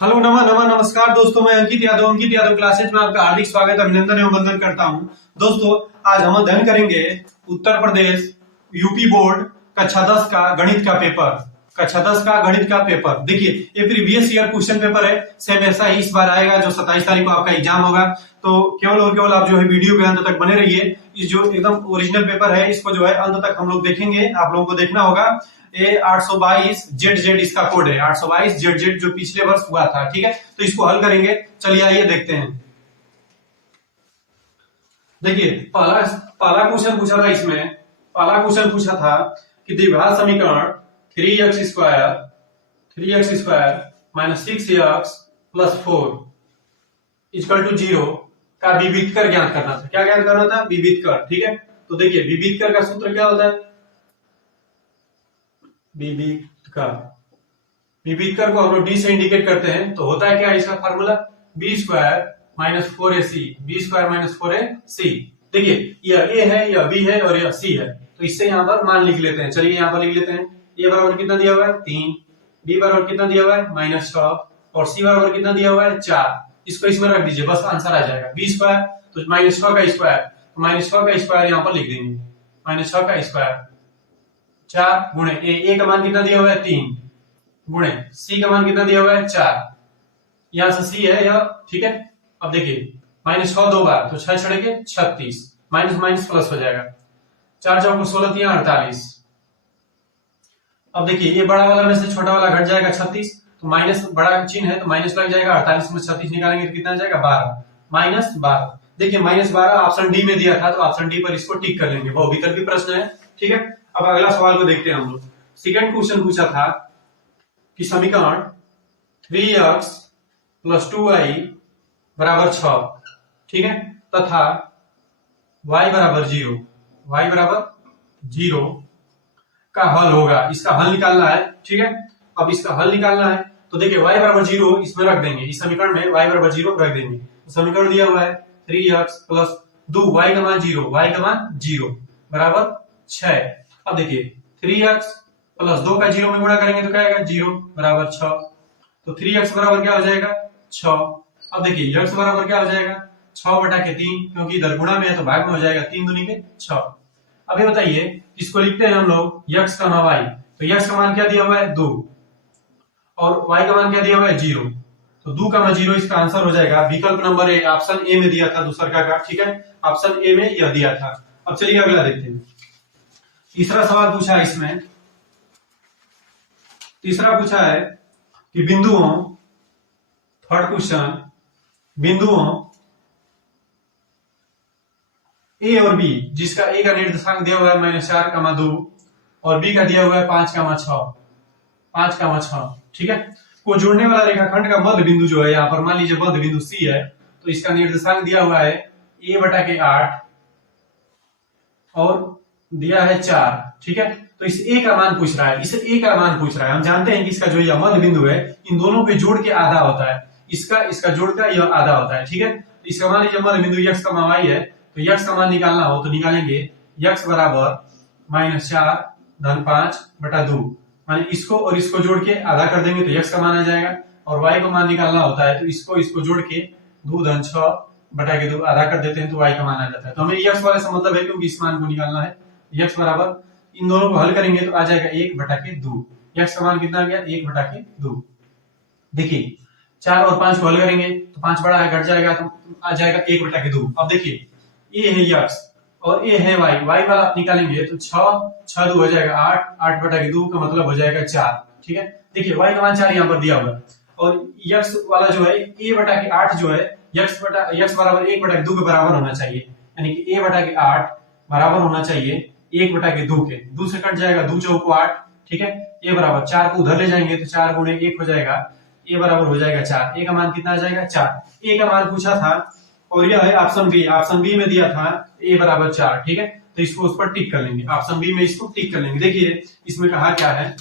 Hello नमस्कार दोस्तों, मैं अंकित यादव क्लासेज में आपका हार्दिक स्वागत अभिनंदन एवं वंदन करता हूं। दोस्तों, आज हम अध्ययन करेंगे उत्तर प्रदेश यूपी बोर्ड कक्षा 10 का गणित का पेपर। देखिए, ये प्रीवियस ईयर क्वेश्चन पेपर है, सेम ऐसा ही इस बार आएगा। जो 27 तारीख को आपका एग्जाम होगा, तो केवल और केवल आप जो है वीडियो के अंत तक बने रहिए। इस जो एकदम ओरिजिनल पेपर है, इसको जो है अंत तक हम लोग देखेंगे। आप लोगों को देखना होगा। ये 822 ZZ इसका कोड है, 822 ZZ जो पिछले वर्ष हुआ था। ठीक है, तो इसको हल करेंगे। चलिए आइए देखते हैं। देखिए, पहला क्वेश्चन पूछा था इसमें। पहला क्वेश्चन पूछा था कि द्विघात समीकरण 3x square minus 6x plus 4 equal to 0 का विविध कर ज्ञात करना था। क्या ज्ञात करना था? विविध कर। ठीक है, तो देखिए, विविध कर का सूत्र क्या होता है? विविध कर को हम लोग डी से इंडिकेट करते हैं, तो होता है क्या इसका formula? B square minus 4ac। देखिए, यह ए है, यह बी है और यह सी है, तो इससे यहाँ पर मान लिख लेते हैं। चलिए यहाँ पर लिख लेते हैं। ए बराबर कितना दिया हुआ है? 3। बी बराबर कितना दिया हुआ है? -6। और सी बराबर कितना दिया हुआ है? 4। इसको इसमें रख दीजिए, बस आंसर आ जाएगा। बी स्क्वायर तो -6 का स्क्वायर, तो -6 का स्क्वायर यहाँ पर लिख देंगे। -6 का स्क्वायर 4 गुणे ए का मान कितना दिया हुआ है? 3 गुणे सी का मान कितना दिया हुआ है? 4। यहां से सी है यह। ठीक है, अब देखिए, -6 दो बार तो 6 छड़ेंगे 36, माइनस माइनस प्लस हो जाएगा। 4 चौको 16 तिया 48। अब देखिए, ये बड़ा वाला में से छोटा वाला घट जाएगा 36, तो माइनस बड़ा चिन्ह है तो माइनस लग जाएगा। 48 में 36 निकालेंगे तो कितना जाएगा? 12 -12। देखिए, -12 ऑप्शन डी में दिया था, तो ऑप्शन डी पर इसको टिक कर लेंगे। बहुविकल्पी प्रश्न है। ठीक है, अब अगला सवाल को देखते हैं हम लोग। सेकंड क्वेश्चन पूछा था कि समीकरण 3x प्लस 2y बराबर 6, ठीक है, तथा y बराबर 0 का हल होगा। इसका हल निकालना है। ठीक है, अब इसका हल निकालना है, तो देखिए y बराबर 0 इसमें रख देंगे। इस समीकरण में y बराबर 0 रख देंगे। तो समीकरण दिया हुआ है 3x प्लस 2y का मान 0 बराबर 6। अब देखिए, 3x प्लस 2 का 0 में गुणा करेंगे तो क्या आएगा? 0 बराबर 6। तो 3x बराबर क्या हो जाएगा? 6। अब देखिए, x बराबर क्या हो जाएगा? 6/3, क्योंकि इधर गुणा में है तो भाग में हो जाएगा। 3 दूनी के 6। अब ये बताइए, इसको लिखते हैं हम लोग x का मान y। तो x का मान क्या दिया हुआ है? 2 और y का मान क्या दिया हुआ है? 0। तो 2 का मान 0 इसका आंसर हो जाएगा। विकल्प नंबर ए, ऑप्शन ए में दिया था दूसरा का। ठीक है, ऑप्शन ए में यह दिया था। अब चलिए अगला देखते हैं। तीसरा सवाल पूछा इसमें। तीसरा पूछा है कि बिंदुओं, थर्ड क्वेश्चन, बिंदुओं ए और बी, जिसका ए का निर्देशांक दिया हुआ है -4,2 और बी का दिया हुआ है 5,6। ठीक है, को जोड़ने वाला रेखाखंड का मध्य बिंदु जो है, यहाँ पर मान लीजिए मध्य बिंदु सी है, तो इसका निर्देशांक दिया हुआ है a/8 और दिया है 4। ठीक है, तो इस ए का मान पूछ रहा है। हम जानते हैं कि इसका जो यह मध्य बिंदु है, इन दोनों पे जोड़ के आधा होता है। इसका जोड़ का यह आधा होता है। ठीक है, तो इसका मान लीजिए मध्य बिंदु x का मान y है, तो x का मान निकालना हो तो निकालेंगे x बराबर -4 धन 5/2। माने इसको और इसको जोड़ के आधा कर देंगे तो x का मान आ जाएगा। और y का मान निकालना होता है तो इसको जोड़ के 2 धन 6/2 आधा कर देते हैं तो y का मान आ जाता है। तो हमें x वाले से मतलब है, क्योंकि इस मान को निकालना है। x बराबर, इन दोनों को हल करेंगे तो आ जाएगा 1/2। x का मान कितना आ गया? 1/2। देखिए, 4 और 5 को हल करेंगे तो 5 बड़ा है, घट जाएगा तो आ जाएगा 1/2। अब देखिए, ये है x और ये है y। y वाला निकालेंगे तो 6 2 हो जाएगा 8/2 का मतलब हो जाएगा 4। ठीक है, देखिए y का मान 4 यहाँ पर दिया हुआ है, और x वाला जो है a/8 जो है, x बराबर 1/2 के बराबर होना चाहिए। यानी कि a/8 बराबर होना चाहिए 1/2 के। 2 से कट जाएगा, 2 चौको 8। ठीक है, a बराबर 4 को उधर ले जाएंगे तो 4 गुणे 1 हो जाएगा, a बराबर हो जाएगा 4। a का मान कितना आ जाएगा? 4। a का मान पूछा था और यह है ऑप्शन बी में दिया था a बराबर 4। ठीक है, तो इसको उस पर टिक कर लेंगे। ऑप्शन बी में इसको टिक कर लेंगे। देखिए, इसमें कहा क्या है,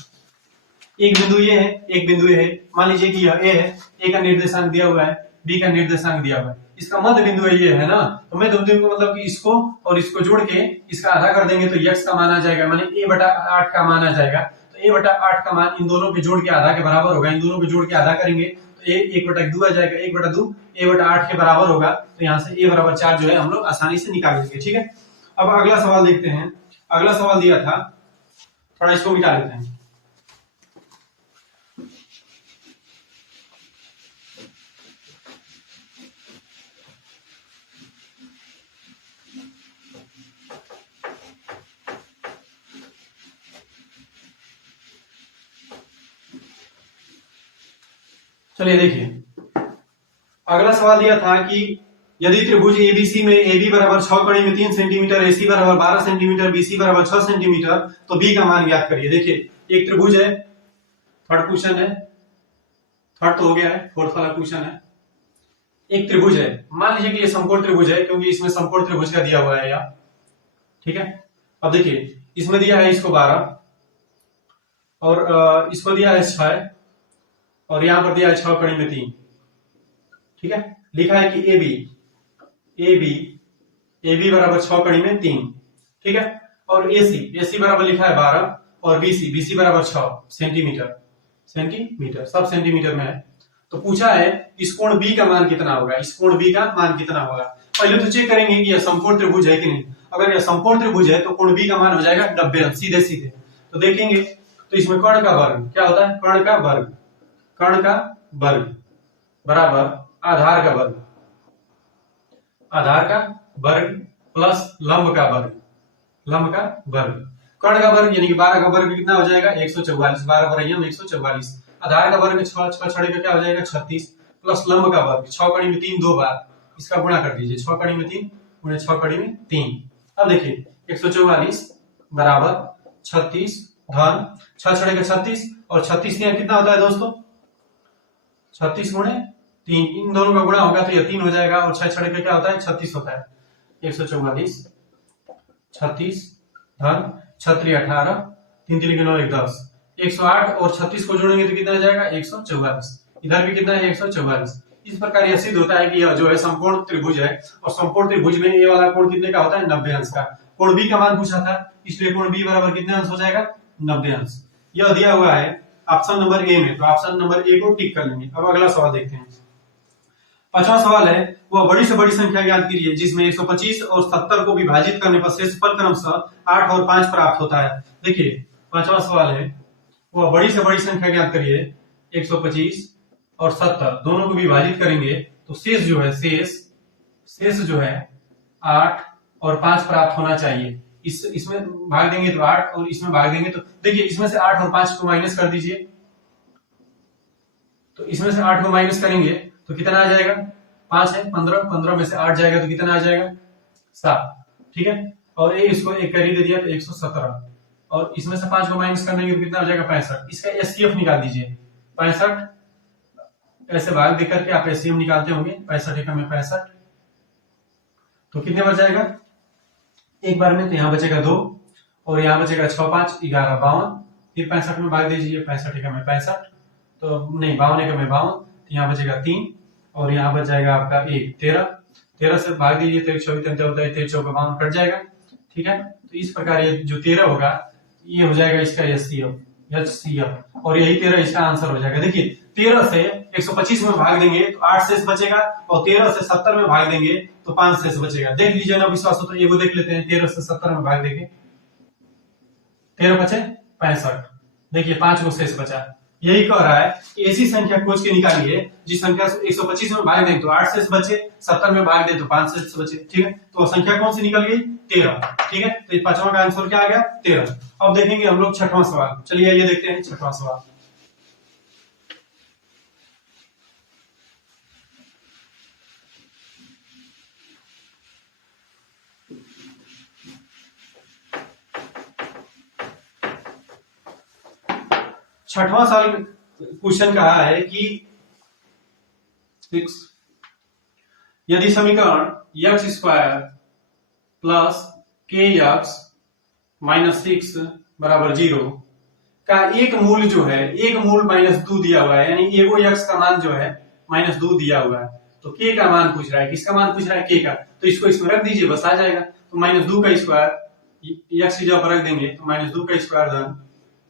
एक बिंदु ये है, एक बिंदु ये है। मान लीजिए कि यह ए है, ए का निर्देशांक दिया हुआ है, बी का निर्देशांक दिया हुआ है, इसका मध्य बिंदु ये है ना, तो मध्य बिंदु को मतलब कि इसको और इसको जोड़ के इसका आधा कर देंगे तो x का मान आ जाएगा, माने a/8 का मान आ जाएगा। तो a/8 का मान इन दोनों पे जोड़ के आधा के बराबर होगा। इन दोनों पे जोड़ के आधा करेंगे तो एक बटा दो आ जाएगा, एक बटा दो ए बटा 8 के बराबर होगा, तो यहाँ से ए बराबर 4 जो है हम लोग आसानी से निकाल लेंगे। ठीक है, अब अगला सवाल देखते हैं। अगला सवाल दिया था, थोड़ा इसको मिटा लेते हैं। चलिए देखिए, अगला सवाल दिया था कि यदि त्रिभुज एबीसी में AB बराबर 6 कड़ी में 3 सेंटीमीटर, AC बराबर 12 सेंटीमीटर, BC बराबर 6 सेंटीमीटर, तो B का मान ज्ञात करिए। देखिए एक त्रिभुज है, थर्ड क्वेश्चन है, थर्ड तो हो गया है, फोर्थ वाला क्वेश्चन है। एक त्रिभुज है, मान लीजिए कि ये समकोण त्रिभुज है, क्योंकि इसमें समकोण त्रिभुज का दिया हुआ है यहाँ। ठीक है, अब देखिए इसमें दिया है इसको 12 और इसको दिया है 6 और यहां पर दिया है 6 कड़ी में 3। ठीक है, लिखा है कि AB बराबर 6 कड़ी में 3। ठीक है, और AC बराबर लिखा है 12 और BC बराबर 6 सेंटीमीटर, सब सेंटीमीटर में है। तो पूछा है इस कोण B का मान कितना होगा, इस कोण B का मान कितना होगा। पहले तो चेक करेंगे कि यह समकोण त्रिभुज है कि नहीं। अगर यह समकोण त्रिभुज है तो कोण B का मान हो जाएगा 90 अंश, सीधे। तो देखेंगे तो इसमें कर्ण का वर्ग क्या होता है, कर्ण का वर्ग बराबर आधार का वर्ग प्लस लंब का वर्ग। कर्ण का वर्ग यानी कि 12 का वर्ग कितना हो जाएगा 144, 12 पर 144। आधार का वर्ग 6 छड़े का क्या हो जाएगा 36, प्लस लंब का वर्ग 6 कड़ी में 3 2 बार, इसका गुणा कर दीजिए, 6 कड़ी में 3 गुणे 6 कड़ी में 3। अब देखिए 144 बराबर 36 धन 6 छड़े का 36 और 36 यहाँ कितना होता है दोस्तों 36 गुणे 3, इन दोनों का गुणा होगा तो यह 3 हो जाएगा और 6 छड़े का क्या होता है 36 होता है। 144 36 धन 6 3 18 3 3 9 1 10, 108 और 36 को जोड़ेंगे तो कितना आ जाएगा 144, इधर भी कितना है 144। इस प्रकार यह सिद्ध होता है कि यह जो है समकोण त्रिभुज है और समकोण त्रिभुज में ये वाला कोण कितने का होता है 90 अंश का। कोण B का मान पूछा था, इसलिए कोण B बराबर कितने अंश हो जाएगा 90 अंश। यह दिया हुआ है ऑप्शन नंबर ए में, तो ऑप्शन नंबर ए को टिक कर लेंगे। अब अगला सवाल देखते हैं। पांचवा सवाल है, वह बड़ी से बड़ी संख्या ज्ञात कीजिए जिसमें 125 और 70 को विभाजित करने पर शेषफल क्रमशः 8 और 5 प्राप्त होता है। देखिए पांचवा सवाल है, वह बड़ी से बड़ी संख्या ज्ञात करिए 125 और 70 दोनों को विभाजित करेंगे तो शेष जो है 8 और 5 प्राप्त होना चाहिए। इसमें भाग देंगे तो 8 और इसमें भाग देंगे तो देखिए इसमें से 8 और 5 को माइनस कर दीजिए, तो इसमें से 8 को माइनस करेंगे तो कितना आ जाएगा 5 है 15 में से 8 जाएगा तो कितना आ जाएगा 7। ठीक है, और इसको एक कैरी दे दिया तो 117 और इसमें से 5 को माइनस करने तो कितना आ जाएगा 65। इसका एचसीएफ निकाल दीजिए 65, ऐसे भाग देकर के आप एचसीएफ निकालते होंगे 65 में 65, तो कितने बच जाएगा एक बार में, तो यहाँ बचेगा 2 और यहाँ बचेगा 6 5 11 52, फिर 65 में भाग दीजिए 65 में 65, तो नहीं 52 में 52, तो यहाँ बचेगा 3 और यहाँ बच जाएगा आपका 1 13 से भाग दीजिए 13 24 33 होता है 13 चौका 52 कट जाएगा। ठीक है, तो इस प्रकार ये जो 13 होगा ये हो जाएगा इसका एचसीएफ और यही 13 इसका आंसर हो जाएगा। देखिए 13 से 125 में भाग देंगे तो 8 शेष बचेगा और 13 से 70 में भाग देंगे तो 5 शेष बचेगा। देख लीजिए ना, विश्वास हो तो ये देख लेते हैं। 13 से 70 में भाग देंगे 13 बचे 65, देखिए 5 को शेष बचा। यही कह रहा है कि ऐसी संख्या खोज के निकालिए जिस संख्या 125 में भाग दें तो 8 शेष बचे, 70 में भाग दें तो 5 शेष बचे। ठीक है, तो संख्या कौन सी निकल गई 13। ठीक है, तो पांचवा का आंसर क्या आ गया 13। अब देखेंगे हम लोग छठवां सवाल। चलिए ये देखते हैं छठवां सवाल। छठवां सवाल क्वेश्चन कहा है कि यदि समीकरण x स्क्वायर प्लस के एक्स माइनस 6 बराबर 0 का एक मूल जो है एक मूल -2 दिया हुआ है, यानी एगो x का मान जो है -2 दिया हुआ है, तो k का मान पूछ रहा है। किसका मान पूछ रहा है k का, तो इसको इसमें रख दीजिए बस आ जाएगा। तो -2 का स्क्वायर x की जगह पर रख देंगे तो -2 का स्क्वायर धन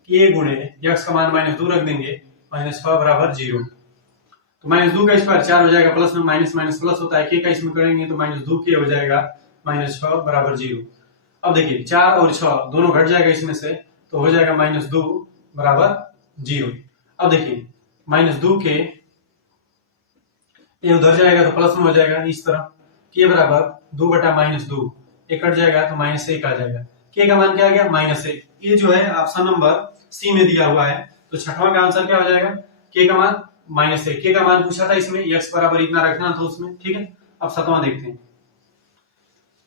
k गुणे x का मान -2 रख देंगे -6 बराबर 0। तो -2 का स्क्वायर 4 हो जाएगा, प्लस में माइनस माइनस प्लस होता है, k का इसमें करेंगे तो -2 k हो जाएगा, -6 बराबर 0। अब देखिए 4 और 6 दोनों घट जाएगा इसमें से, तो हो जाएगा -2 बराबर 0। अब देखिए -2 के ये उधर जाएगा तो प्लस में हो जाएगा इस तरह, के बराबर 2 बटा -2, एक कट जाएगा तो -1 आ जाएगा, के का मान क्या आ गया -1। ये जो है ऑप्शन नंबर सी में दिया हुआ है, तो छठवां का आंसर क्या हो जाएगा, के का मान -1। के का मान पूछा था इसमें, x बराबर इतना रखना था उसमें, ठीक है। अब सातवां देखते हैं।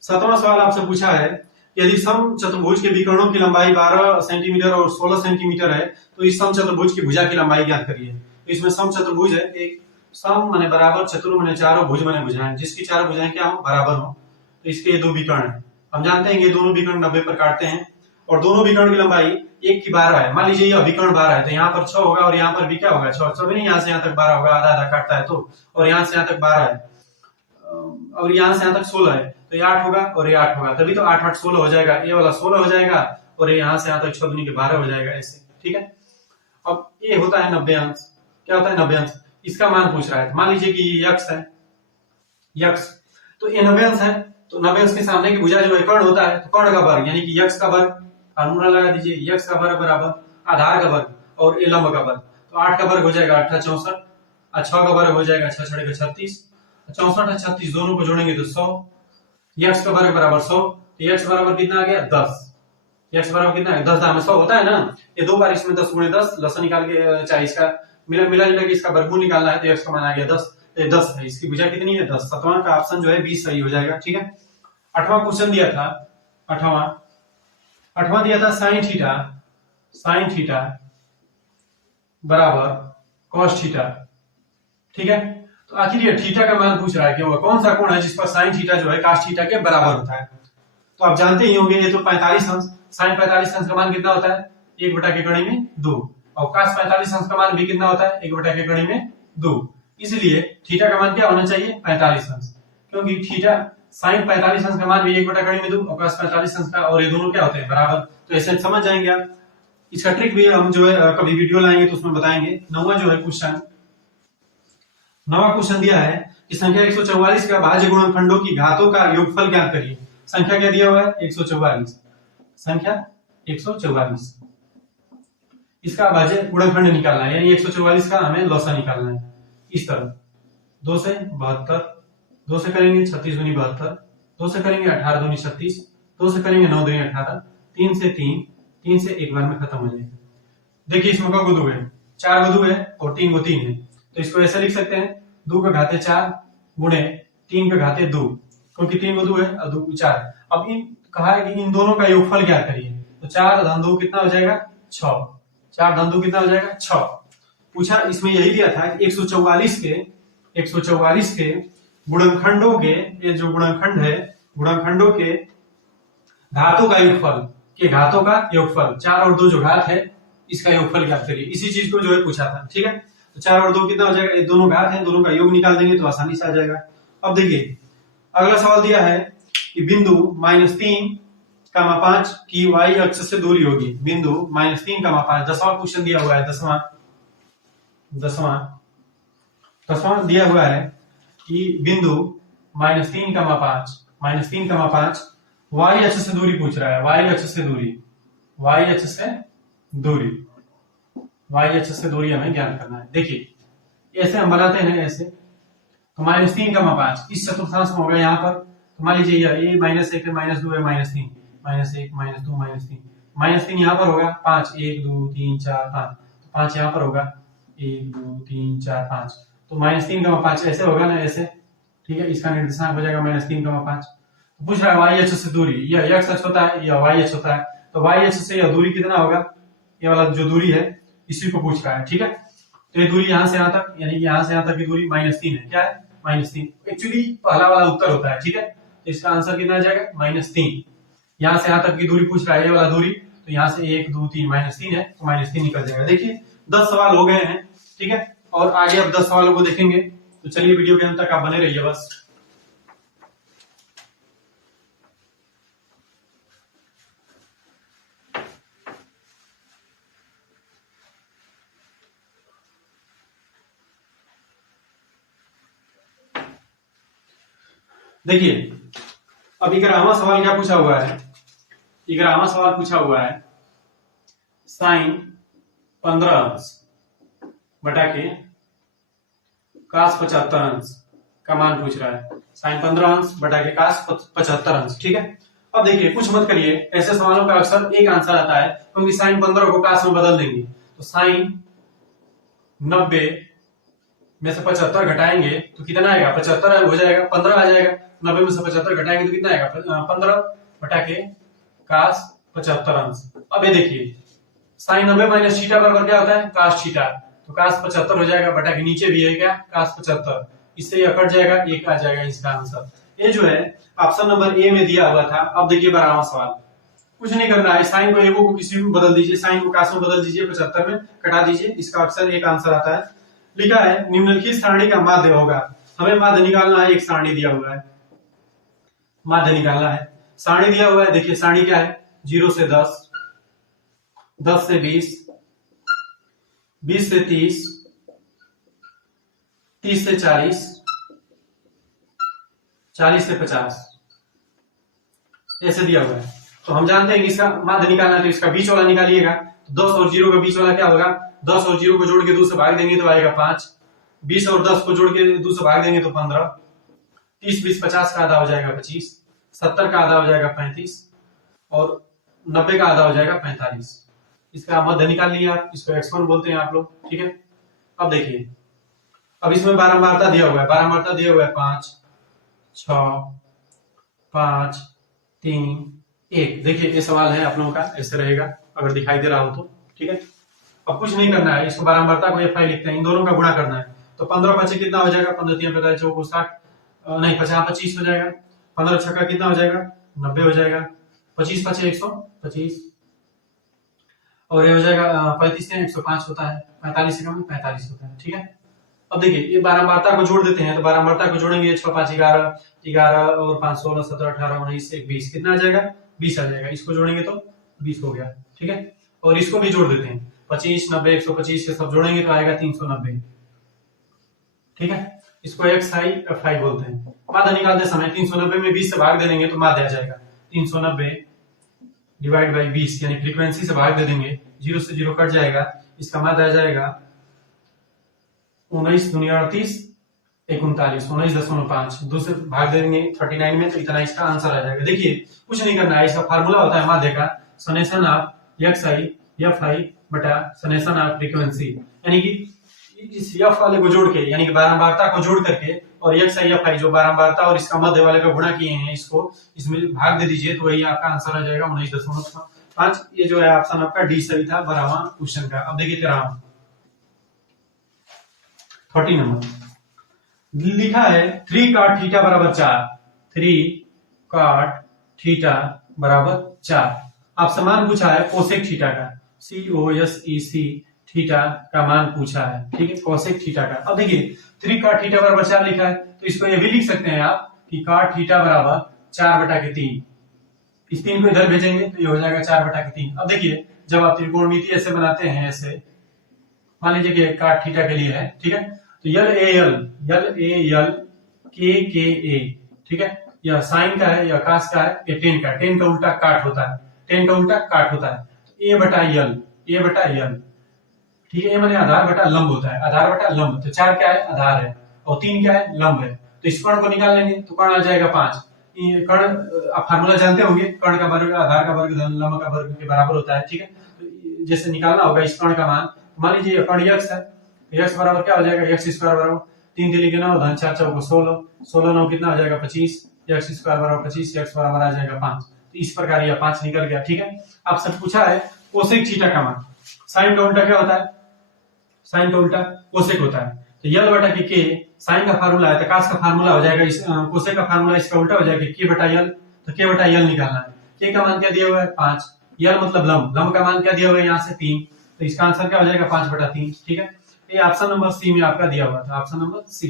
सातवां सवाल आपसे पूछा है, यदि सम चतुर्भुज के विकर्णों की लंबाई 12 सेंटीमीटर और 16 सेंटीमीटर है, तो इस सम चतुर्भुज की भुजा की लंबाई ज्ञात करिए। तो इसमें सम चतुर्भुज है, एक सम माने बराबर, चतुर माने चारों, भुज माने भुजाएं, जिसकी चारों भुजाएं क्या हो, बराबर हो। तो इसके ये दो विकर्ण है, हम जानते हैं ये दोनों विकर्ण 90 पर काटते हैं, और दोनों विकर्ण की लंबाई एक की 12 है। मान लीजिए यह विकर्ण 12 है, तो यहाँ पर 6 होगा और यहाँ पर भी क्या होगा, 6। सभी नहीं, यहाँ से यहाँ तक 12 होगा, आधा आधा काटता है तो, और यहाँ से यहाँ तक 12 है, और यहाँ से यहाँ तक 16 है, तो ये 8 होगा और ये 8 होगा, तभी तो 8 8 16 हो जाएगा, ये वाला 16 हो जाएगा, और ये यहाँ से यहाँ तक 6 दूनी के 12 हो जाएगा, ऐसे, ठीक है। अब ये होता है 90 अंश। क्या होता है 90 अंश, इसका मान पूछ रहा है। मान लीजिए कि ये यक्स है, यक्स, तो ये 90 अंश है, तो 90 अंश के सामने की भुजा जो है कर्ण होता है, तो कर्ण का वर्ग यानी कि यक्स का वर्ग, फार्मूला लगा दीजिए, यक्स का वर्ग बराबर आधार का वर्ग और ये लंब का वर्ग, तो 8 का वर्ग हो जाएगा 8 64, और 6 का वर्ग हो जाएगा 6 6 36, 64 और 36 दोनों को जोड़ेंगे तो 100, यक्स का वर्ग बराबर 100, तो यक्स बराबर कितना आ गया 10, यक्स बराबर कितना है 10 दाम 100 होता है ना, ये दो बार इसमें 10 गुणे 10 लसन निकाल के चाहे इसका मिला मिला जुला के इसका वर्गमूल निकालना है, तो यक्स का मान आ गया 10, 10 है, इसकी भुजा कितनी है 10। सातवां का ऑप्शन जो है 20 सही हो जाएगा, ठीक है। आठवां क्वेश्चन दिया था, आठवां आठवां दिया था साइन थीटा बराबर कॉस थीटा, ठीक है। तो आखिर ये थीटा का मान पूछ रहा है कि वो कौन सा कोण है जिस पर साइन थीटा जो है कॉस थीटा के बराबर होता है। तो आप जानते ही होंगे, ये तो 45 अंश, साइन 45 अंश का मान कितना होता है 1 बटा के कड़ी में 2, और cos 45 अंश का मान भी कितना होता है 1 बटा के कड़ी में 2। इसलिए थीटा का मान क्या होना चाहिए 45 अंश, क्योंकि थीटा साइन 45 अंश का मान भी 1 बटा कड़ी में 2 और cos 45 अंश का, और ये दोनों क्या होते हैं बराबर। तो ऐसे समझ जाएंगे आप। इसका ट्रिक भी हम जो है कभी वीडियो लाएंगे तो उसमें बताएंगे। नौवां जो है क्वेश्चन, नवा क्वेश्चन दिया है कि संख्या 144 का भाज्य गुणनखंडों की घातों का योगफल ज्ञात करिए। संख्या क्या दिया हुआ है 144, संख्या 144, इसका भाज्य गुणनखंड निकालना है, यानी 144 का हमें लौसा निकालना है। इस तरह 2 से 72, 2 से करेंगे 36 दूनी 72, 2 से करेंगे 18 दूनी 36, 2 से करेंगे 9 दूनी 18, 3 से 3, 3 से एक बार में खत्म हो जाएगा। देखिए इसमें का गुदू है, 4 गुदू है और 3 गुती है, तो इसको ऐसे लिख सकते हैं 2 का घाते 4 गुणे 3 का घाते 2, क्योंकि 3 गुदू है और 2 4। अब इन कहा है कि इन दोनों का योगफल क्या करिए, तो 4 धन 2 कितना हो जाएगा 6, 4 धन 2 कितना हो जाएगा 6। पूछा इसमें यही दिया था कि 144 के गुणनखंडों के, ये जो गुणनखंड है गुणनखंडों के घातों का योगफल, के घातों का योगफल, 4 और 2 जो घात है इसका योगफल ज्ञात करिए। इसी चीज को जो है पूछा था, ठीक है। तो 4 और 2 कितना हो जाएगा, ये दोनों घात है, दोनों का योग निकाल देंगे तो आसानी से आ जाएगा। अब देखिए अगला सवाल दिया है कि बिंदु -3,5 की y अक्ष से दूरी होगी, बिंदु -3,5, 10वां क्वेश्चन दिया हुआ है, 10वां दिया हुआ है कि बिंदु -3,5 y अक्ष से दूरी पूछ रहा है, y अक्ष से दूरी हमें ज्ञात करना है। देखिए ऐसे हम बनाते हैं, ऐसे तो -3,5 इस चतुर्थांश में होगा यहाँ पर, तो मान लीजिए ये -1 है, -2 है, -3, -1 -2 -3 यहाँ पर होगा 5, 1 2 3 4 5, तो 5 यहाँ पर होगा 1 2 3 4 5, तो -3,5 ऐसे होगा ना, ऐसे, ठीक है। इसका निर्देशांक हो जाएगा -3,5। तो पूछ रहा है y अक्ष से दूरी, यह x अक्ष होता है, यह y अक्ष होता है, तो y अक्ष से यह दूरी कितना होगा, ये वाला जो दूरी है इसी को पूछ रहा है, ठीक है। तो ये दूरी यहाँ से यहाँ तक, यानी कि यहाँ से यहाँ तक की दूरी -3 है, क्या है -3, एक्चुअली पहला वाला उत्तर होता है, ठीक है। तो इसका आंसर कितना आ जाएगा -3। यहाँ से यहाँ तक की दूरी पूछ रहा है, ये वाला दूरी, तो यहाँ से 1 2 3 -3 है, तो -3 निकल जाएगा। देखिए 10 सवाल हो गए हैं, ठीक है, और आगे अब 10 सवालों को देखेंगे। तो चलिए वीडियो के अंत तक आप बने रहिए बस। देखिए अब 11वां सवाल क्या पूछा हुआ है, 11वां सवाल पूछा हुआ है साइन 15 अंश बटा के कास 75 अंश का मान पूछ रहा है। साइन 15 अंश बटा के कास 75 अंश, ठीक है। अब देखिए कुछ मत करिए, ऐसे सवालों का अक्सर एक आंसर आता है, क्योंकि साइन 15 को कास में बदल देंगे। तो साइन 90 में से 75 घटाएंगे तो कितना आएगा, 75 हो जाएगा, 15 आ जाएगा। 90 में से 75 घटाएंगे तो कितना आएगा, 15 बटा के कास 75 अंश। अब ये देखिए साइन 90 माइनस थीटा बराबर क्या होता है, कास थीटा। तो कास 75 हो जाएगा बटा के नीचे भी है क्या, कास 75। इससे यह कट जाएगा, एक आ जाएगा इसका आंसर। ये जो है ऑप्शन नंबर ए में दिया हुआ था। अब देखिए 12वां सवाल, कुछ नहीं करना है, साइन को एगो को किसी में बदल दीजिए, साइन को कास में बदल दीजिए, 75 में कटा दीजिए, इसका अक्सर एक आंसर आता है। लिखा है निम्नलिखित सारणी का माध्य होगा। हमें माध्य निकालना है, एक सारणी दिया हुआ है, माध्य निकालना है। सारणी दिया हुआ है, देखिए सारणी क्या है, 0 से 10, 10 से 20, 20 से 30, 30 से 40, 40 से 50, ऐसे दिया हुआ है। तो हम जानते हैं कि इसका माध्य निकालना है, तो इसका बीच वाला निकालिएगा। तो 10 और 0 का बीच वाला क्या होगा, 10 और 0 को जोड़ के 2 से भाग देंगे तो आएगा 5, 20 और 10 को जोड़ के 2 से भाग देंगे तो 15, 30 20 50 का आधा हो जाएगा 25, 70 का आधा हो जाएगा 35 और 90 का आधा हो जाएगा 45। इसका मध्य निकाल लिया आप, इसको एक्सपोनेंट बोलते हैं आप लोग, ठीक है। अब देखिए अब इसमें बारंबारता दिया हुआ है, बारंबारता दिया हुआ है 5 6 5 3 1। देखिए ये सवाल है आप लोगों का, ऐसे रहेगा अगर दिखाई दे रहा हो तो, ठीक है। अब कुछ नहीं करना है, इसको बारंबारता को F5 लिखते हैं, इन दोनों का गुणा करना है। तो 15 5 कितना हो जाएगा, 15 3 45 4 60 नहीं 50 25 हो जाएगा। 15 6 कितना हो जाएगा, 90 हो जाएगा। 25 5 125 और ये हो जाएगा 35 से 105 होता है, 45 से कम 45 होता है, ठीक है। अब देखिए ये बारंबारता को जोड़ देते हैं, तो बारंबारता को जोड़ेंगे 6 5 11 11 और 5 16 17 18 19 20, कितना आ जाएगा, 20 आ जाएगा। इसको जोड़ेंगे तो 20 हो गया, ठीक है। और इसको भी जोड़ देते हैं, 25 90 125 से सब जोड़ेंगे तो आएगा 390, ठीक है। इसको F5 बोलते हैं। माध्य निकालते समय 390 में 20 से भाग दे देंगे तो माध्य आ जाएगा 390 डिवाइड बाई 20, यानी फ्रीक्वेंसी से भाग दे देंगे, 0 से 0 कट जाएगा, इसका माध्य आ जाएगा 19 दूनी 38 39 19.5, 2 से भाग देंगे 39 में तो इतना इसका आंसर आ जाएगा। देखिए कुछ नहीं करना है, इसका फार्मूला होता है माध्य का समेशन ऑफ xi fi बटा समेशन ऑफ फ्रीक्वेंसी, यानी कि इस f वाले को जोड़ के, यानी कि बारंबारता को जोड़ करके और xi fi जो बारंबारता और इसका मध्य वाले का गुणा किए हैं, इसको इसमें भाग दे दीजिए तो वही आपका आंसर आ जाएगा 19.5। ये जो है ऑप्शन आपका डी सही था 12वां क्वेश्चन का। अब देखिए 13वां 30 नंबर लिखा है 3 cot थीटा बराबर 4, 3 cot थीटा बराबर 4। आप समान पूछा है कोसेक थीटा का, COSEC थीटा का मान पूछा है, ठीक है, कोसेक थीटा का। अब देखिए 3 cot थीटा बराबर 4 लिखा है, तो इसको ये भी लिख सकते हैं आप कि cot थीटा बराबर 4 बटा के 3। इस 3 को इधर भेजेंगे तो ये हो जाएगा 4 बटा के 3। अब देखिए जब आप त्रिकोणमिति ऐसे बनाते हैं, ऐसे मान लीजिए कि cot थीटा के लिए है, ठीक है, तो LAL KKA, ठीक है, यह साइन का है, यह कास का है, ये टेन का, टेन का उल्टा काट होता है, टेन का उल्टा काट होता है। A बटा यल, ठीक है, ये माने आधार बटा लंब होता है, आधार बटा लंब। तो 4 क्या है, आधार है, और 3 क्या है, लंब है। तो इस कर्ण को निकाल लेंगे तो कर्ण आ जाएगा 5। कर्ण आप फार्मूला जानते होंगे, कर्ण का वर्ग आधार का वर्ग धन लंब का वर्ग के बराबर होता है, ठीक है। तो जैसे निकालना होगा इस कर्ण का मान, मान लीजिए कर्ण x है, x बराबर क्या हो जाएगा, x स्क्वायर बराबर 3 3 9 धन 4 4 16, 16 9 कितना हो जाएगा 25, x स्क्वायर बराबर 25, x बराबर आ जाएगा 5। तो इस प्रकार यह 5 निकल गया, ठीक है। आपसे पूछा है कोसेक थीटा का मान, साइन का उल्टा क्या होता है, साइन का उल्टा कोसेक होता है। तो यल बटा के के साइन का फार्मूला है, तो कास का फार्मूला हो जाएगा, इस कोसेक का फार्मूला इसका उल्टा हो जाएगा के बटा यल। तो के बटा यल निकालना है, के का मान क्या दिया हुआ है 5, यल मतलब लंब, लंब का मान क्या दिया हुआ है यहाँ से 3, तो इसका आंसर क्या हो जाएगा 5 बटा 3, ठीक है। ये ऑप्शन नंबर सी में आपका दिया हुआ था, ऑप्शन नंबर सी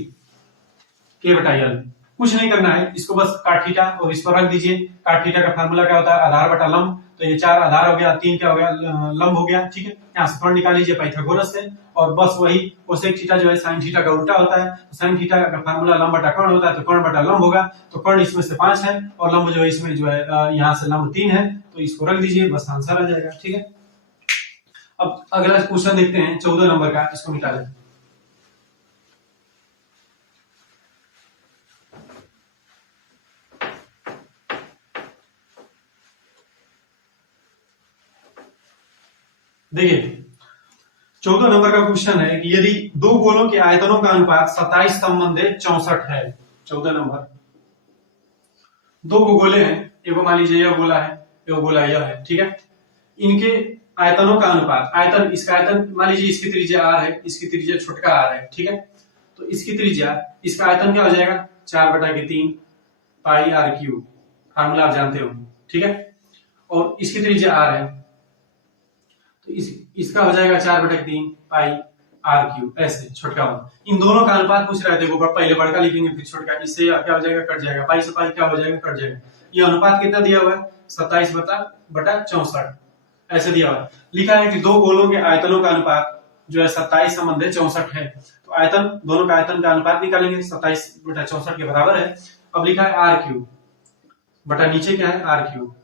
के बटा यल। कुछ नहीं करना है, इसको बस काट थीटा और इस पर रख दीजिए। काट थीटा का फार्मूला क्या होता है, आधार बटा लंब, तो तो ये 4 आधार हो गया, 3 क्या हो गया, लंब हो गया। ठीक है, यहाँ से फंड निकाल लीजिए पाइथागोरस से, और बस वही कोसेक थीटा जो है साइन थीटा का उल्टा होता है। तो साइन थीटा का फार्मूला लंब बटा कर्ण होता है, तो कर्ण बटा लंब होगा, तो कर्ण इसमें से 5 है और लंब जो है इसमें जो है यहाँ से लंब 3 है, तो इसको रख दीजिए, बस आंसर आ जाएगा। ठीक है, अब अगला क्वेश्चन देखते हैं 14 नंबर का, इसको निकालें। देखिए 14 नंबर का क्वेश्चन है कि यदि दो गोलों के आयतनों का अनुपात 27 संबंधे 64 है। 14 नंबर, दो गोले हैं, एगो मान लीजिए यह गोला है, एगो गोला यह है। ठीक है, इनके आयतनों का अनुपात, आयतन, इसका आयतन मान लीजिए इसकी त्रिज्या r है, इसकी त्रिज्या छोटका r है। ठीक है, तो इसकी त्रिज्या, इसका आयतन क्या हो जाएगा 4/3 पाई r क्यूब, फार्मूला आप जानते हो। ठीक है, और इसकी त्रिज्या r है, तो इसका हो जाएगा 4/3 पाई r क्यूब, ऐसे छोटका वाला। इन दोनों का अनुपात पूछ रहे थे, पहले बड़का लिखेंगे फिर छोटका, इससे क्या हो जाएगा, कट जाएगा, पाई से पाई क्या हो जाएगा, कट जाएगा। ये अनुपात कितना दिया हुआ है 27/64, ऐसे दिया हुआ है। लिखा है कि दो गोलों के आयतनों का अनुपात जो है 27 संबंधे 64 है, तो आयतन, दोनों का आयतन का अनुपात निकालेंगे, 27/64 के बराबर है। अब लिखा है r क्यूब बटा नीचे क्या है r क्यूब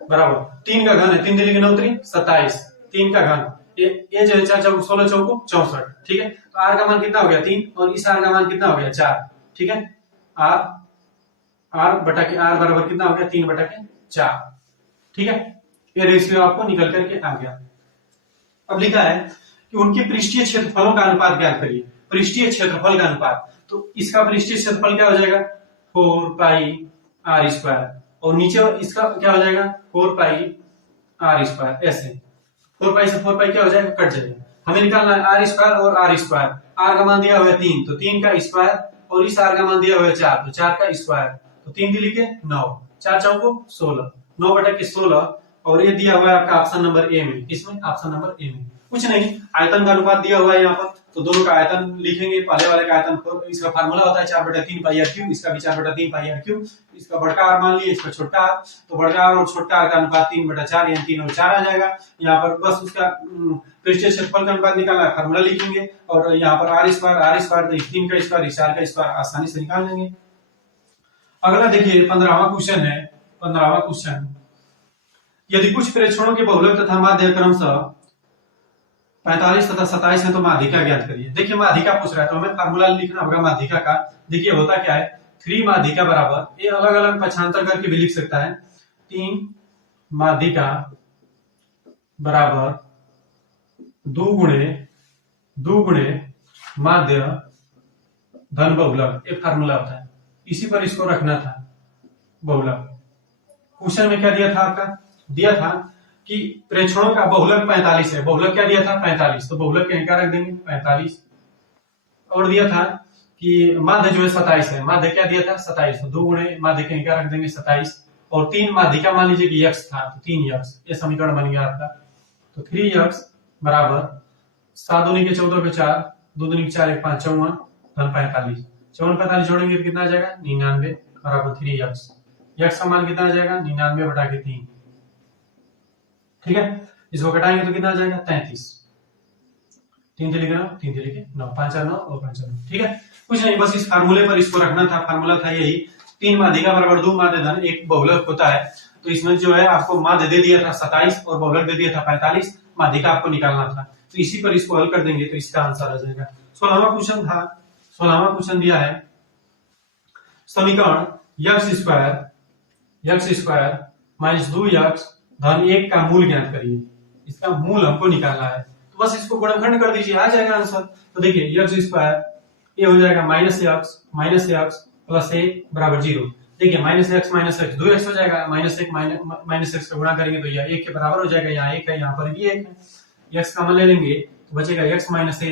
बराबर 3 का घन है, 3 दिली 9 3 27, 3 का घन, ये जो है 4 चौक 16 चौको 64। ठीक है, तो r का मान कितना हो गया 3, और इस r का मान कितना हो गया 4। ठीक है, r बटा के r बराबर कितना हो गया 3/4। ठीक है, ये रेशियो आपको निकल करके आ गया। अब लिखा है कि उनके पृष्ठीय क्षेत्रफलों का अनुपात ज्ञात करिए। पृष्ठीय क्षेत्रफल का अनुपात, तो इसका पृष्ठीय क्षेत्रफल क्या हो जाएगा 4 पाई r स्क्वायर, और नीचे इसका क्या हो जाएगा 4 पाई r स्क्वायर, ऐसे 4 पाई से 4 पाई क्या हो जाएगा, कट जाएगा। हमें निकालना है r स्क्वायर और r स्क्वायर। r का मान दिया हुआ है 3, तो 3 का स्क्वायर, और इस r का मान दिया हुआ है 4, तो 4 का स्क्वायर, तो 3 दिली के 9, 4 चौको 16, 9/16, और ये दिया हुआ है आपका ऑप्शन नंबर ए में, इसमें ऑप्शन नंबर ए में कुछ नहीं, आयतन का अनुपात दिया हुआ है यहाँ पर, तो दोनों का आयतन लिखेंगे। पहले वाले का आयतन, इसका फार्मूला होता है 4/3 पाई r क्यूब, इसका भी 4/3 पाई r क्यूब, इसका बड़का r मान लिया, इसका छोटा r, तो बड़का r और छोटा r का अनुपात 3/4, यानी 3 और 4 आ जाएगा। यहाँ पर बस उसका पृष्ठीय क्षेत्रफल का अनुपात निकालना है, फार्मूला लिखेंगे, और यहाँ पर r स्क्वायर, तो 3 का स्क्वायर, 4 का स्क्वायर आसानी से निकाल लेंगे। अगला देखिए 15वां क्वेश्चन है। 15वां क्वेश्चन, यदि कुछ प्रेक्षणों के बहुलक तथा माध्य क्रमशः 45 तथा 27 है, तो माध्यिका ज्ञात करिए। देखिए माध्यिका पूछ रहा है, तो हमें फार्मूला लिखना होगा माध्यिका का। देखिए होता क्या है, 3 माध्यिका बराबर, ये अलग अलग पक्षांतर करके भी लिख सकता है, 3 माध्यिका बराबर 2 गुणे माध्य धन बहुलक, ये फार्मूला होता है, इसी पर इसको रखना था बहुलक। क्वेश्चन में क्या दिया था आपका, दिया था कि प्रेक्षणों का बहुलक 45 है, बहुलक क्या दिया था 45, तो बहुलक के क्या रख देंगे 45, और दिया था कि माध्य जो है 27 है, माध्य क्या दिया था 27, तो 2 गुणे माध्य के क्या रख देंगे 27, और 3 माध्यिका मान लीजिए कि यक्ष था, तो 3 यक्ष, ये समीकरण बन गया आपका। तो 3 यक्ष बराबर 7 दूनी के 14 के 4, 2 दूनी के 4 1 5 54 धन 45, 54 45 जोड़ेंगे तो कितना आ जाएगा 99 बराबर 3 यक्ष, यक्ष का मान कितना आ जाएगा 99/3। ठीक है, इसको घटाएंगे तो कितना आ जाएगा 33, 3 से लिखे 3 से लिखे 9, 5 9 और 5 9। ठीक है, कुछ नहीं, बस इस फार्मूले पर इसको रखना था। फार्मूला था यही, 3 माध्यिका बराबर 2 माध्य धन 1 बहुलक होता है। तो इसमें जो है आपको माध्य दे दिया था 27 और बहुलक दे दिया था 45, माध्यिका आपको निकालना था, तो इसी पर इसको हल कर देंगे तो इसका आंसर आ जाएगा। 16वां क्वेश्चन था, 16वां क्वेश्चन दिया है समीकरण यक्स स्क्वायर माइनस 2 यक्स धन 1 का मूल ज्ञात करिए। इसका मूल हमको निकालना है, तो बस इसको गुणनखंड कर दीजिए, आ जाएगा आंसर। तो देखिए यक्स स्क्वायर ये हो जाएगा माइनस यक्स प्लस 1 बराबर 0। देखिए माइनस एक्स 2 एक्स हो जाएगा, माइनस एक्स का गुणा करेंगे तो यह 1 के बराबर हो जाएगा, यहाँ 1 है, यहाँ पर भी 1 है। यक्स का मान ले लेंगे तो बचेगा x माइनस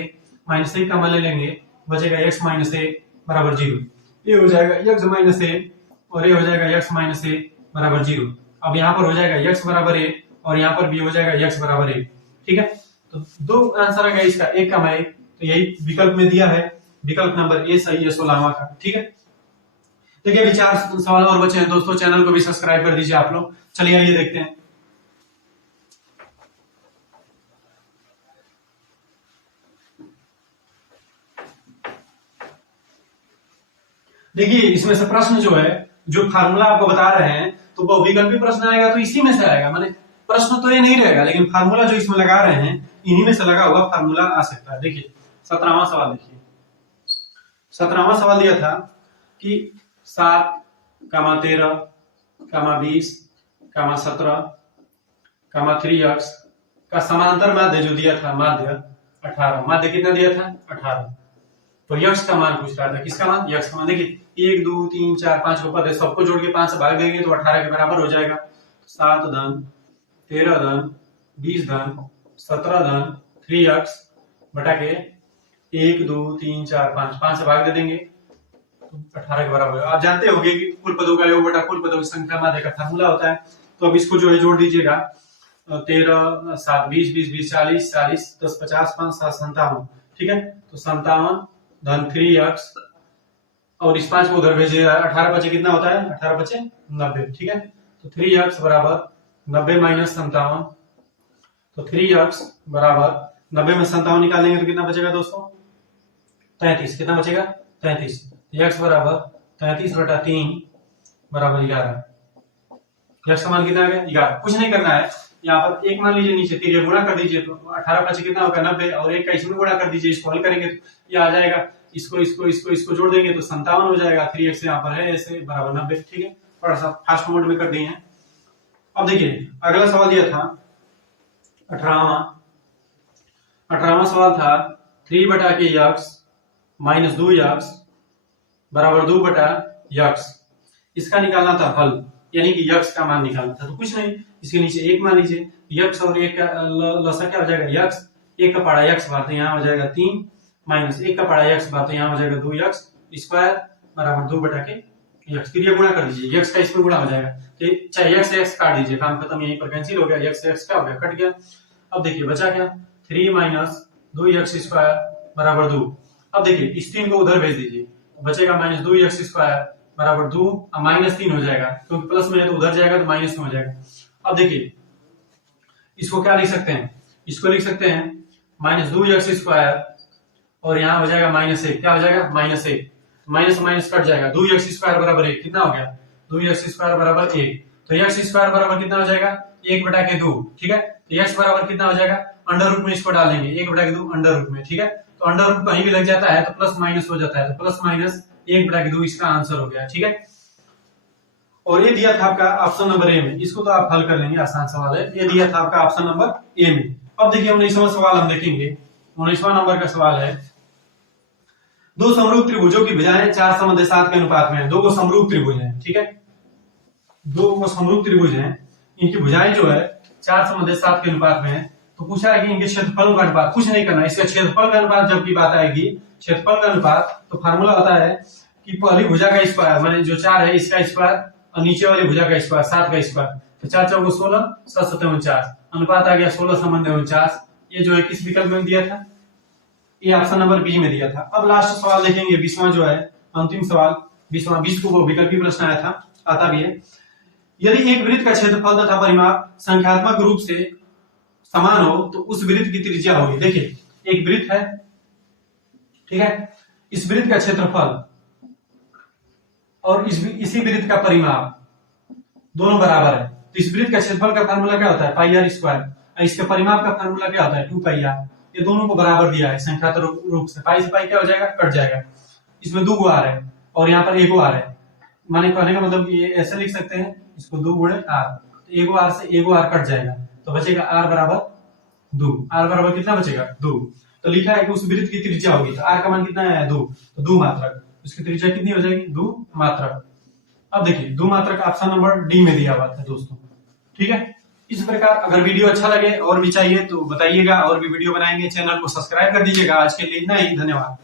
1 का मान ले लेंगे बचेगा x माइनस 1 बराबर 0। ये हो जाएगा x माइनस 1 और ये हो जाएगा x माइनस 1 बराबर 0। अब यहाँ पर हो जाएगा x बराबर 1 और यहाँ पर भी हो जाएगा x बराबर 1। ठीक है, तो दो आंसर आ गया इसका, 1 का 1, तो यही विकल्प में दिया है, विकल्प नंबर ए सही है 16वां का। ठीक है, देखिए अभी 4 सवाल और बचे हैं दोस्तों, चैनल को भी सब्सक्राइब कर दीजिए आप लोग। चलिए आइए देखते हैं। देखिए इसमें से प्रश्न जो है, जो फार्मूला आपको बता रहे हैं, तो बहुविकल्पी प्रश्न आएगा तो इसी में से आएगा। माने प्रश्न तो ये नहीं रहेगा, लेकिन फार्मूला जो इसमें लगा रहे हैं, इन्हीं में से लगा हुआ फार्मूला आ सकता है। देखिए 17वां सवाल देखिए, 17वां सवाल दिया था कि 7, 13, 20, 17, 3x का समांतर माध्य जो दिया था, माध्य 18। माध्य कितना दिया था? 18। तो यक्स का मान पूछ रहा था। किसका मान? यक्स का मान। देखिए 1 2 3 4 5 को पद है, सबको जोड़ के 5 से भाग देंगे तो 18 के बराबर हो जाएगा। 7 धन 13 धन 20 धन 17 धन 3x बटा के 1 2 3 4 5, 5 से भाग दे देंगे तो 18 के बराबर। आप जानते होंगे कि कुल पदों का योग बटा कुल पदों की संख्या माध्य का फार्मूला होता है। तो अब इसको जो है जोड़ दीजिएगा। 13 7 20 20 20 40 40 10 50 5 7 57। ठीक है, तो 57 धन 3x और इस 5 को उधर भेजिएगा। 18 बचे कितना होता है? 18 बचे 90। ठीक है, तो 3x बराबर 90 माइनस 57। तो 3x बराबर 90 में 57 निकालेंगे तो कितना बचेगा दोस्तों? 33। कितना बचेगा? 33। x बराबर 33 बटा 3 बराबर 11। x का मान कितना आ गया? 11। कुछ नहीं करना है, यहाँ पर एक मान लीजिए, नीचे 3 गुणा कर दीजिए तो 18 बचे कितना होगा? 90। और एक का इसमें गुणा कर दीजिए, इसको हल करेंगे तो ये आ जाएगा। इसको जोड़ देंगे तो 57 हो जाएगा। 3x यहाँ पर है ऐसे बराबर 90। ठीक है, थोड़ा सा फास्ट मोड में कर दिए हैं। अब देखिए अगला सवाल दिया था 18वां सवाल था 3 बटा के x माइनस 2x बराबर 2 बटा x। इसका निकालना था हल, यानी कि x का मान निकालना था। तो कुछ नहीं, इसके नीचे 1 मान लीजिए। x और 1 का लसा क्या हो जाएगा? x। 1 का पाड़ा x बार तो यहाँ हो जाएगा 3 माइनस 1 का पाड़ा x बार तो यहाँ हो जाएगा 2x स्क्वायर बराबर 2 बटा के x। फिर ये गुणा कर दीजिए, x का इसमें गुणा हो जाएगा। तो चाहे x से x काट दीजिए, काम खत्म, यहीं पर कैंसिल हो गया। x से x क्या हो गया? कट गया। अब देखिए बचा क्या? 3 माइनस 2x स्क्वायर बराबर 2। अब देखिए इस 3 को उधर भेज दीजिए, बचेगा माइनस 2x स्क्वायर बराबर 2 और माइनस 3 हो जाएगा, क्योंकि प्लस में है तो उधर जाएगा तो माइनस में हो जाएगा। अब देखिए इसको क्या लिख सकते हैं? इसको लिख सकते हैं माइनस 2x स्क्वायर और यहाँ हो जाएगा माइनस 1। क्या हो जाएगा? माइनस 1। माइनस माइनस कट जाएगा। 2x स्क्वायर बराबर 1 कितना हो गया? 2x स्क्वायर बराबर 1। तो x स्क्वायर बराबर कितना हो जाएगा? 1 बटा के 2। ठीक है, तो x बराबर कितना हो जाएगा? अंडर रूट में इसको डालेंगे, 1 बटा के 2 अंडर रूट में। ठीक है, तो अंडर रूट कहीं भी लग जाता है तो प्लस माइनस हो जाता है, तो प्लस माइनस 1 बटा के 2 इसका आंसर हो गया। ठीक है, और ये दिया था आपका ऑप्शन नंबर ए में। इसको तो आप हल कर लेंगे, आसान सवाल है। ये दिया था आपका ऑप्शन नंबर ए में। अब देखिए 19वां सवाल हम देखेंगे। 19वां नंबर का सवाल है, दो समरूप त्रिभुजों की भुजाएं 4 समद्व 7 के अनुपात में है। दो को समरूप त्रिभुज है। ठीक है, दो को समरूप त्रिभुज है, इनकी भुजाएं जो है 4 समद्व 7 के अनुपात में है। तो पूछा है कि इनके क्षेत्रफलों का अनुपात। कुछ नहीं करना, इसका क्षेत्रफल का अनुपात जब की बात आएगी, क्षेत्रफल का अनुपात, तो फार्मूला होता है कि पहली भुजा का स्क्वायर माने जो 4 है इसका स्क्वायर और नीचे वाली भुजा का स्क्वायर 7 का स्क्वायर। तो 4 चौको 16, 7 7 49, अनुपात आ गया 16 संबंध 49। ये जो है किस विकल्प में दिया था? ये ऑप्शन नंबर बी में दिया था। अब लास्ट सवाल देखेंगे, 20वां जो है अंतिम सवाल। 20 को विकल्पी प्रश्न आया था, आता भी है। यदि एक वृत्त का क्षेत्रफल तथा परिमाप संख्यात्मक रूप से समान हो तो उस वृत्त की त्रिज्या होगी। देखिए एक वृत्त है, ठीक है, इस वृत्त का क्षेत्रफल और इसी वृत्त का परिमाप दोनों बराबर है। तो इस वृत्त का क्षेत्रफल का फार्मूला क्या होता है? पाई आर स्क्वायर। इसके परिमाप का फार्मूला क्या होता है? 2 पाई आर। ये दोनों को बराबर दिया है संख्यात्मक रूप से। पाई से पाई क्या हो जाएगा? कट जाएगा। इसमें 2 आर है और यहाँ पर 1 आर है। माने कहने का मतलब ये ऐसे लिख सकते हैं, इसको 2 गुणे आर, तो 1 आर से 1 आर कट जाएगा, तो बचेगा आर बराबर 2। आर बराबर कितना बचेगा? 2। तो लिखा है कि उस वृत्त की त्रिज्या होगी, तो आर का मान कितना है? 2। तो 2 मात्रक, उसकी त्रिज्या कितनी हो जाएगी? 2 मात्रक। अब देखिए 2 मात्रक ऑप्शन नंबर डी में दिया हुआ था दोस्तों। ठीक है, इस प्रकार अगर वीडियो अच्छा लगे और भी चाहिए तो बताइएगा, और भी वीडियो बनाएंगे। चैनल को सब्सक्राइब कर दीजिएगा। आज के लिए इतना ही, धन्यवाद।